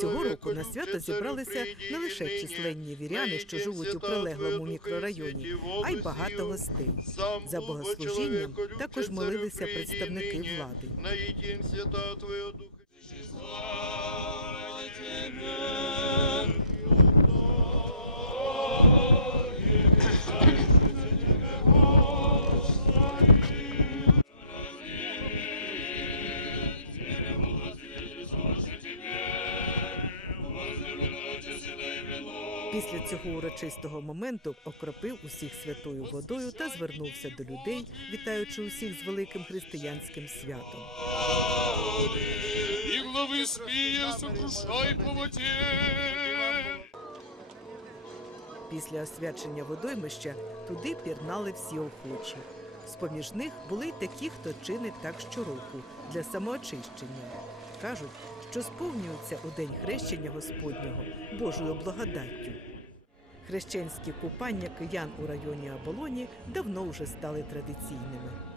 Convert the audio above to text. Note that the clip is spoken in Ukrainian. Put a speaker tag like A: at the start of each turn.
A: Цього року на свято зібралися не лише численні віряни, що живуть у прилеглому мікрорайоні, а й багато гостей. Сам За богослужінням також молилися представники влади. Після цього урочистого моменту окропив усіх святою водою та звернувся до людей, вітаючи усіх з великим християнським святом. И главы спия сокрушай по воде. Після освячення водоймища туди пірнали всі охочі. З-поміж них були й такі, хто чинить так щороку для самоочищення. Кажуть, що сповнюються у день хрещення Господнього Божою благодаттю. Хрещенські купання киян у районі Аболоні давно вже стали традиційними.